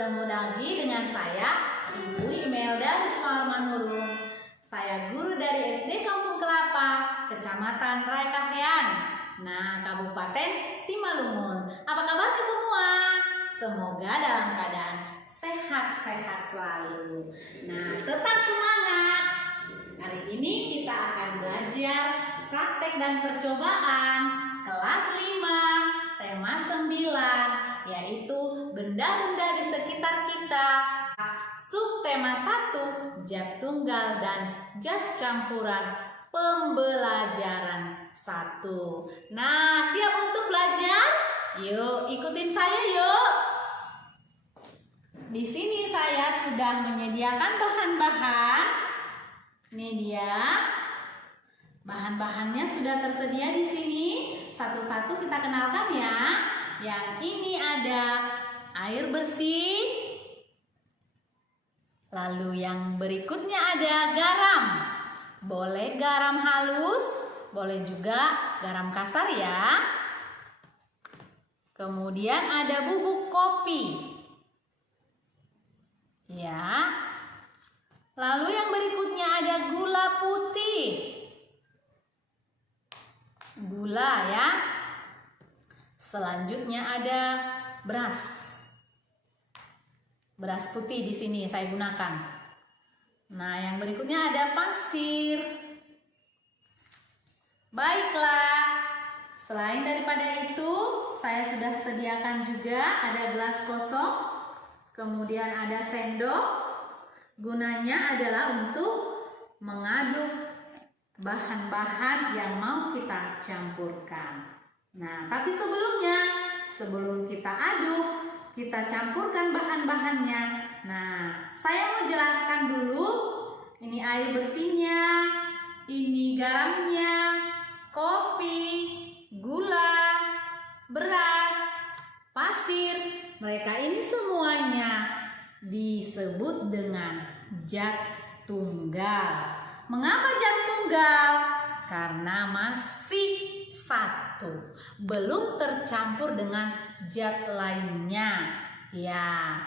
bertemu lagi dengan saya, Ibu Imelda Risma. Saya guru dari SD Kampung Kelapa, Kecamatan Raikahyan, Kabupaten Simalungun. Apa kabarnya semua? Semoga dalam keadaan sehat-sehat selalu. Tetap semangat. Hari ini kita akan belajar praktek dan percobaan kelas 5, tema 9, yaitu benda-benda di sekitar kita. Subtema 1, zat tunggal dan zat campuran pembelajaran 1. Siap untuk belajar? Yuk, ikutin saya yuk. Di sini saya sudah menyediakan bahan-bahan. Ini dia. Bahan-bahannya sudah tersedia di sini. Satu-satu kita kenalkan ya. Yang ini ada air bersih. Lalu yang berikutnya ada garam. Boleh garam halus, boleh juga garam kasar ya. Kemudian ada bubuk kopi. Ya. Lalu yang berikutnya ada gula putih. Gula ya. Selanjutnya ada beras. Beras putih di sini saya gunakan. Yang berikutnya ada pasir. Baiklah. Selain daripada itu, saya sudah sediakan juga ada gelas kosong. Kemudian ada sendok. Gunanya adalah untuk mengaduk bahan-bahan yang mau kita campurkan. Tapi sebelum kita aduk, kita campurkan bahan-bahannya. Saya mau jelaskan dulu. Ini air bersihnya, ini garamnya, kopi, gula, beras, pasir. Mereka ini semuanya disebut dengan zat tunggal. Mengapa zat tunggal? Karena masih satu, belum tercampur dengan zat lainnya. Ya.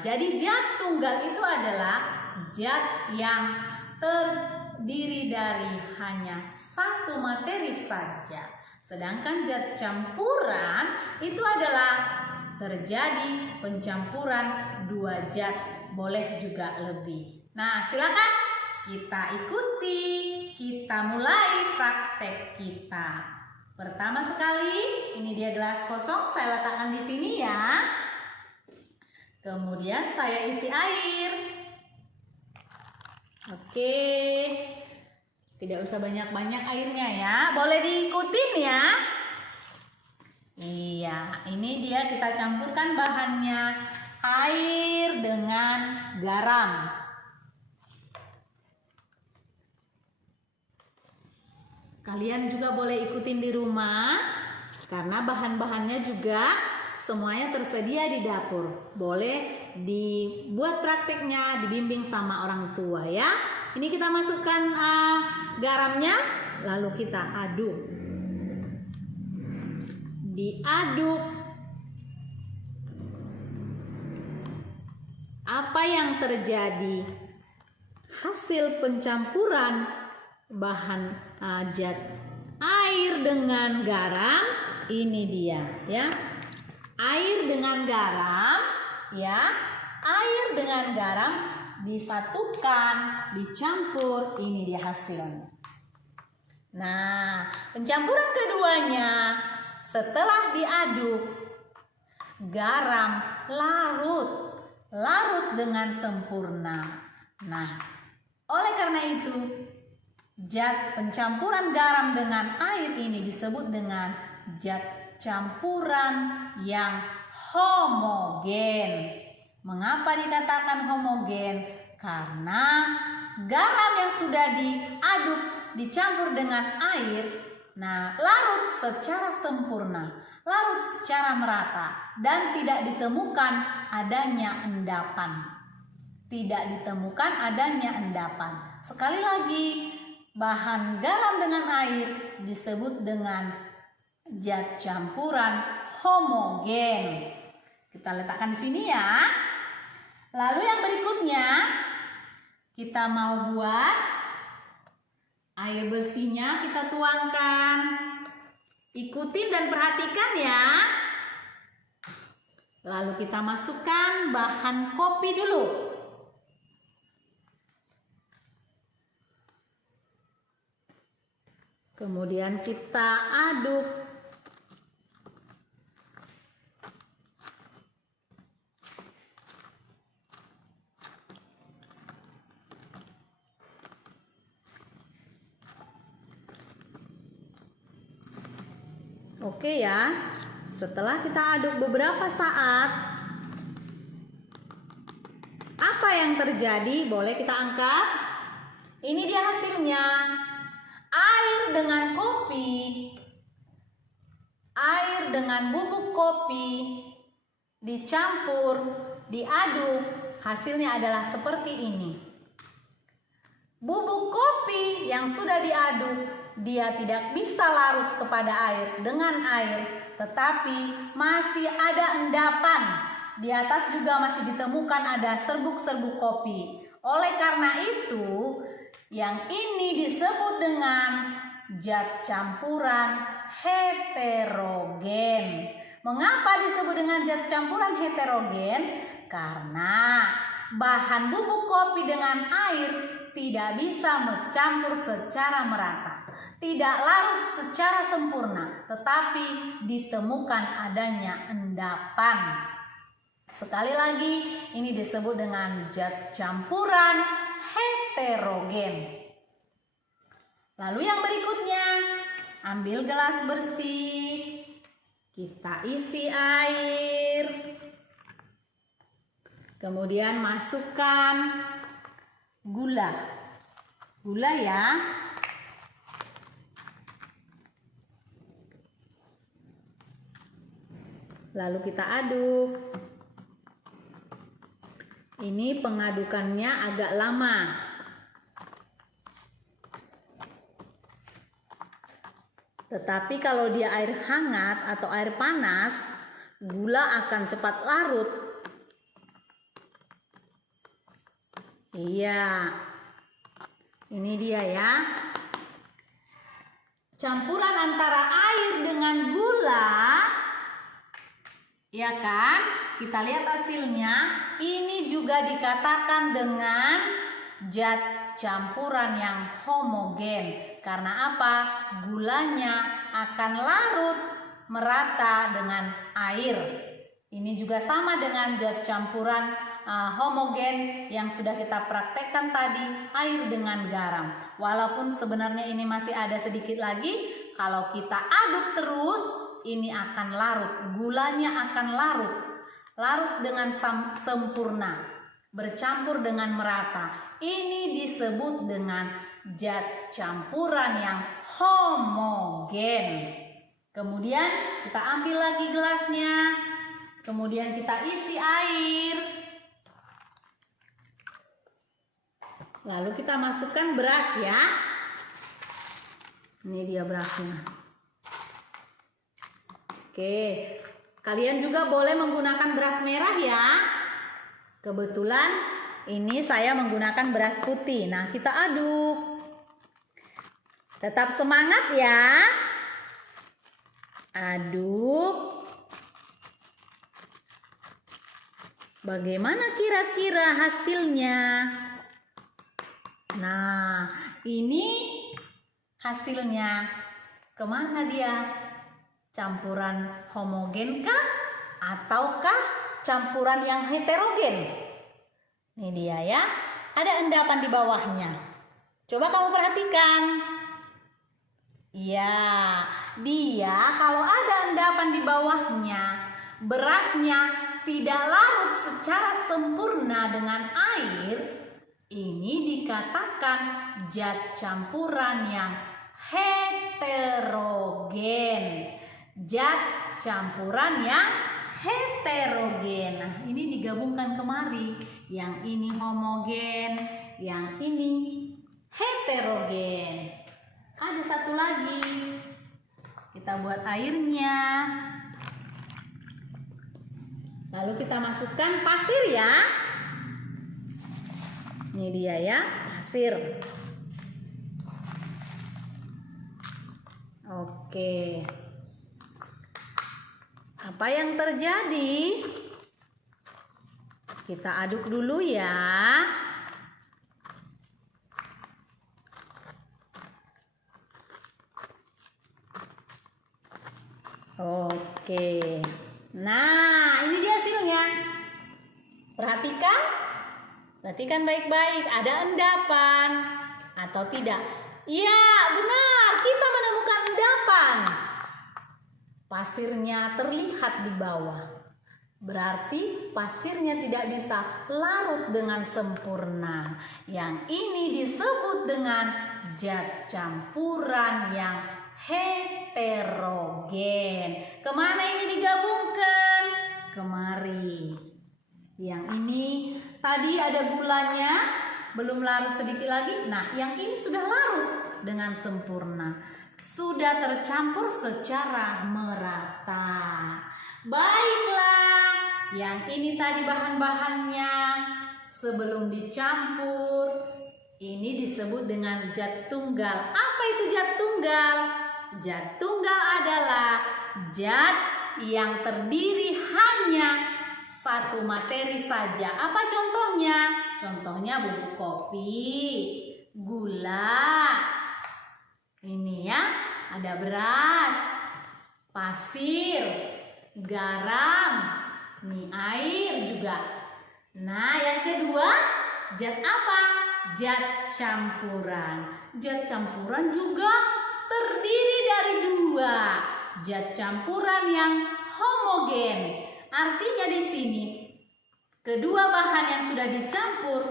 Jadi zat tunggal itu adalah zat yang terdiri dari hanya satu materi saja. Sedangkan zat campuran itu adalah terjadi pencampuran dua zat, boleh juga lebih. Silakan kita ikuti, kita mulai praktek kita. Pertama sekali, ini dia gelas kosong, saya letakkan di sini ya. Kemudian saya isi air. Oke. Tidak usah banyak-banyak airnya ya. Boleh diikutin ya. Iya, ini dia kita campurkan bahannya. Air dengan garam. Kalian juga boleh ikutin di rumah, karena bahan-bahannya juga semuanya tersedia di dapur. Boleh dibuat prakteknya, dibimbing sama orang tua ya. Ini kita masukkan garamnya, lalu kita aduk. Diaduk. Apa yang terjadi? Hasil pencampuran bahan zat air dengan garam, ini dia ya. Air dengan garam ya. Air dengan garam disatukan, dicampur, ini dia hasilnya. Pencampuran keduanya setelah diaduk, garam larut dengan sempurna. Oleh karena itu, zat pencampuran garam dengan air ini disebut dengan zat campuran yang homogen. Mengapa dikatakan homogen? Karena garam yang sudah diaduk, dicampur dengan air, larut secara sempurna, larut secara merata, dan tidak ditemukan adanya endapan. Tidak ditemukan adanya endapan. Sekali lagi, bahan garam dengan air disebut dengan zat campuran homogen. Kita letakkan di sini ya. Lalu yang berikutnya kita mau buat air bersihnya, kita tuangkan. Ikutin dan perhatikan ya. Lalu kita masukkan bahan kopi dulu. Kemudian kita aduk. Oke ya, setelah kita aduk beberapa saat, apa yang terjadi? Boleh kita angkat. Ini dia hasilnya. Air dengan kopi, air dengan bubuk kopi dicampur, diaduk, hasilnya adalah seperti ini. Bubuk kopi yang sudah diaduk, dia tidak bisa larut kepada air dengan air, tetapi masih ada endapan. Di atas juga masih ditemukan ada serbuk-serbuk kopi. Oleh karena itu, yang ini disebut dengan zat campuran heterogen. Mengapa disebut dengan zat campuran heterogen? Karena bahan bubuk kopi dengan air tidak bisa mencampur secara merata, tidak larut secara sempurna, tetapi ditemukan adanya endapan. Sekali lagi, ini disebut dengan zat campuran heterogen. Lalu yang berikutnya, ambil gelas bersih, kita isi air, kemudian masukkan gula ya. Lalu kita aduk. Ini pengadukannya agak lama. Tetapi kalau dia air hangat atau air panas, gula akan cepat larut. Iya. Ini dia ya. Campuran antara air dengan gula, ya kan? Kita lihat hasilnya. Ini juga dikatakan dengan zat campuran yang homogen. Karena apa? Gulanya akan larut merata dengan air. Ini juga sama dengan zat campuran homogen yang sudah kita praktekkan tadi, air dengan garam. Walaupun sebenarnya ini masih ada sedikit lagi, kalau kita aduk terus, ini akan larut, gulanya akan larut dengan sempurna, bercampur dengan merata. Ini disebut dengan zat campuran yang homogen. Kemudian kita ambil lagi gelasnya, kemudian kita isi air, lalu kita masukkan beras ya. Ini dia berasnya. Oke, kalian juga boleh menggunakan beras merah ya. Kebetulan ini saya menggunakan beras putih. Nah, kita aduk. Tetap semangat ya. Aduk. Bagaimana kira-kira hasilnya? Nah, ini hasilnya. Kemana dia? Campuran homogen kah? Ataukah campuran yang heterogen? Ini dia ya. Ada endapan di bawahnya. Coba kamu perhatikan. Ya, dia kalau ada endapan di bawahnya, berasnya tidak larut secara sempurna dengan air, ini dikatakan zat campuran yang heterogen. Zat campuran yang heterogen. Nah, ini digabungkan kemari. Yang ini homogen, yang ini heterogen. Ada satu lagi. Kita buat airnya. Lalu kita masukkan pasir ya. Ini dia ya, pasir. Oke. Apa yang terjadi? Kita aduk dulu ya. Oke. Nah, ini dia hasilnya. Perhatikan. Perhatikan baik-baik. Ada endapan atau tidak? Iya, benar. Kita menemukan endapan. Pasirnya terlihat di bawah. Berarti pasirnya tidak bisa larut dengan sempurna. Yang ini disebut dengan zat campuran yang heterogen. Kemana ini digabungkan? Kemari. Yang ini tadi ada gulanya, belum larut sedikit lagi. Nah, yang ini sudah larut dengan sempurna. Sudah tercampur secara merata. Baiklah, yang ini tadi bahan-bahannya sebelum dicampur. Ini disebut dengan zat tunggal. Apa itu zat tunggal? Zat tunggal adalah zat yang terdiri hanya satu materi saja. Apa contohnya? Contohnya bubuk kopi, gula. Ini ya, ada beras, pasir, garam, nih air juga. Nah, yang kedua, zat apa? Zat campuran. Zat campuran juga terdiri dari dua. Zat campuran yang homogen. Artinya di sini kedua bahan yang sudah dicampur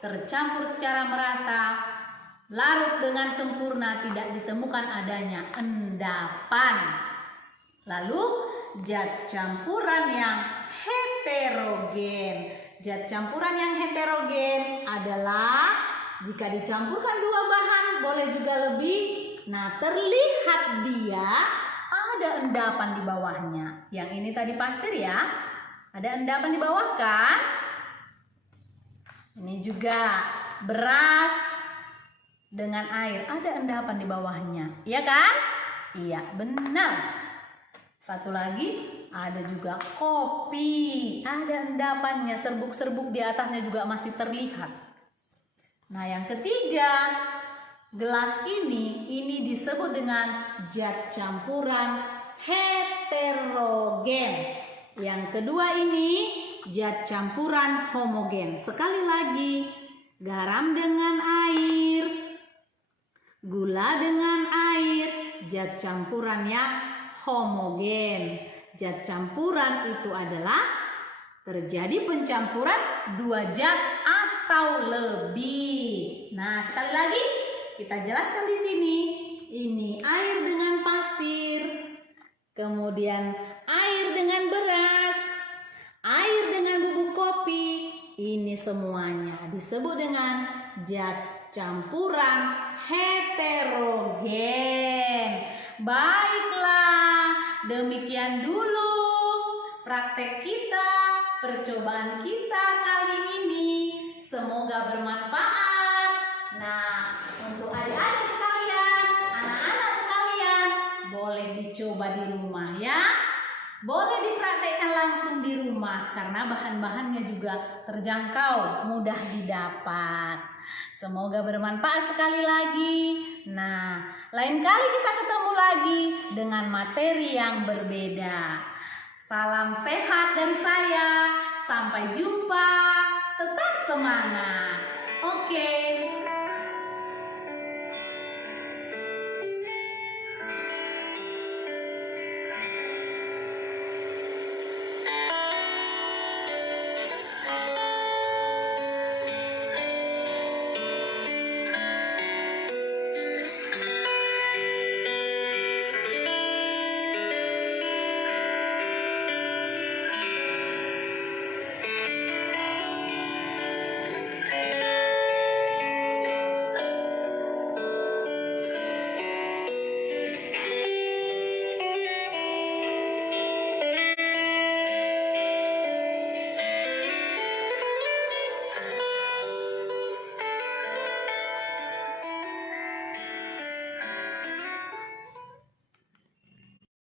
tercampur secara merata, larut dengan sempurna, tidak ditemukan adanya endapan. Lalu zat campuran yang heterogen. Zat campuran yang heterogen adalah jika dicampurkan dua bahan, boleh juga lebih. Nah, terlihat dia ada endapan di bawahnya. Yang ini tadi pasir ya. Ada endapan di bawah kan? Ini juga beras dengan air, ada endapan di bawahnya. Iya kan? Iya, benar. Satu lagi, ada juga kopi. Ada endapannya, serbuk-serbuk di atasnya juga masih terlihat. Nah, yang ketiga, gelas ini disebut dengan zat campuran heterogen. Yang kedua ini zat campuran homogen. Sekali lagi, garam dengan air, gula dengan air, zat campuran yang homogen. Zat campuran itu adalah terjadi pencampuran dua zat atau lebih. Nah, sekali lagi kita jelaskan di sini. Ini air dengan pasir, kemudian air dengan beras, air dengan bubuk kopi. Ini semuanya disebut dengan zat campuran heterogen. Baiklah, demikian dulu praktek kita, percobaan kita kali ini. Semoga bermanfaat. Nah, untuk adik-adik sekalian, anak-anak sekalian, boleh dicoba di rumah ya. Boleh dipraktekkan langsung di rumah karena bahan-bahannya juga terjangkau, mudah didapat. Semoga bermanfaat sekali lagi. Nah, lain kali kita ketemu lagi dengan materi yang berbeda. Salam sehat dari saya. Sampai jumpa. Tetap semangat. Oke.